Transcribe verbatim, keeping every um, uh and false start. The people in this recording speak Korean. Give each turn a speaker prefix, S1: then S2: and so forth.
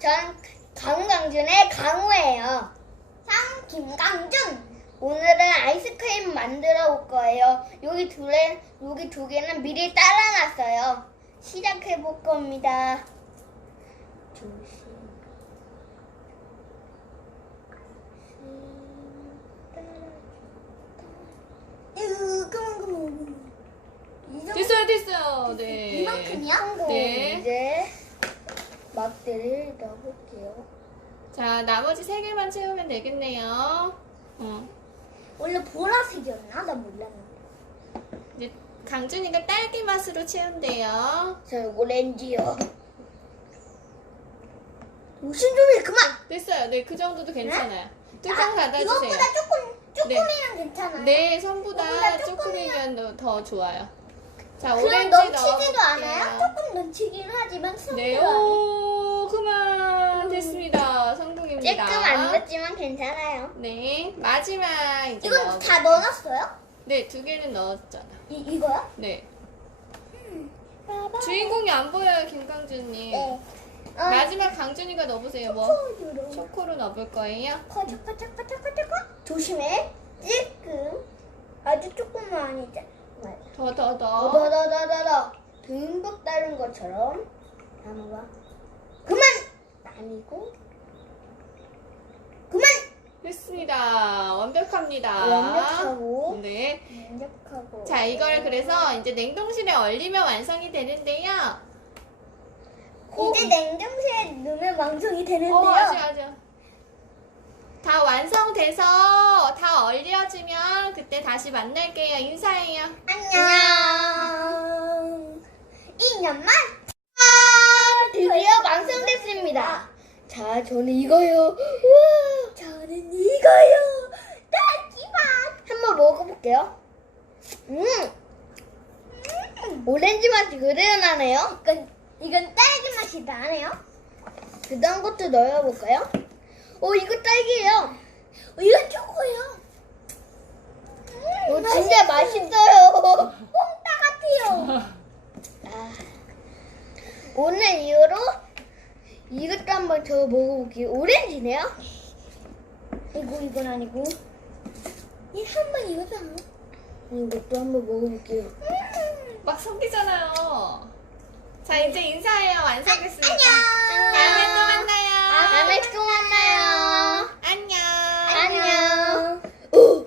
S1: 전 강강준의 강우예요.
S2: 상 김강준.
S1: 오늘은 아이스크림 만들어 올 거예요. 여기 둘에 여기 두 개는 미리 따라놨어요. 시작해 볼 겁니다. 조심.
S2: 으, 그만 그만. 이 정도-
S3: 됐어요, 됐어요. 네.
S2: 이만큼이야?
S3: 네.
S1: 이제 막대를 넣어볼게요.
S3: 자, 나머지 세 개만 채우면 되겠네요. 어.
S2: 원래 보라색이었나? 나 몰랐는데.
S3: 이제 강준이가 딸기 맛으로 채운대요.
S1: 저 오렌지요.
S2: 오신종이 그만.
S3: 됐어요. 네, 그 정도도 괜찮아요. 뚜껑
S2: 아,
S3: 닫아주세요.
S2: 이것보다 조금 조금이면 괜찮아요.
S3: 네, 선보다
S2: 이거보다
S3: 조금이면 더, 더 좋아요. 자,
S2: 그럼
S3: 오렌지
S2: 넘치지도
S3: 넣어볼게요.
S2: 않아요? 조금 넘치긴 하지만
S3: 네,
S2: 성공을 안 해.
S3: 오, 그만 됐습니다. 성공입니다.
S1: 조금 안 넣었지만 괜찮아요.
S3: 네, 마지막 이제
S2: 이건
S3: 넣어볼게요.
S2: 다 넣어놨어요?
S3: 네, 두 개는 넣었잖아.
S2: 이, 이거요?
S3: 네.
S2: 봐봐.
S3: 주인공이 안 보여요, 김강준님.
S2: 네. 어,
S3: 마지막 강준이가 넣어보세요. 뭐
S2: 초코우유로.
S3: 초코로 넣어볼 거예요.
S2: 퍼짝퍼짝퍼짝퍼짝퍼. 조심해. 찔끔. 아주 조금만 아니지.
S3: 더, 더, 더.
S1: 어, 더더더더더 듬뿍 따른 것처럼 나무가 그만 아니고 그만
S3: 됐습니다. 완벽합니다.
S1: 완벽하고
S3: 네.
S2: 완벽하고.
S3: 자, 이걸 그래서 이제 냉동실에 얼리면 완성이 되는데요.
S2: 이제 냉동실에 넣으면 완성이 되는데요.
S3: 어, 아직, 아직. 다 완성돼서 다 얼려지면 그때 다시 만날게요. 인사해요.
S2: 안녕. 이 년만.
S1: 드디어 완성됐습니다. 자, 저는 이거요. 우와,
S2: 저는 이거요. 딸기맛.
S1: 한번 먹어볼게요. 음, 오렌지 맛이 그대로 나네요.
S2: 이건 이건 딸기 맛이 나네요.
S1: 그다음 것도 넣어볼까요? 오, 이거 딸기예요.
S2: 어, 이건 초코예요.
S1: 오, 진짜 맛있어요.
S2: 뽕따 같아요.
S1: 아, 오늘 이후로 이것도 한번 저 먹어볼게요. 오렌지네요.
S2: 이거 이건 아니고. 이 한 번 이거도 안 먹어.
S1: 이것도 한번 먹어볼게요.
S3: 막 섞이잖아요. 자, 이제 인사해요. 완성됐으니까.
S2: 안녕.
S3: 다음에 또 만나요.
S1: 다음에 또 만나요.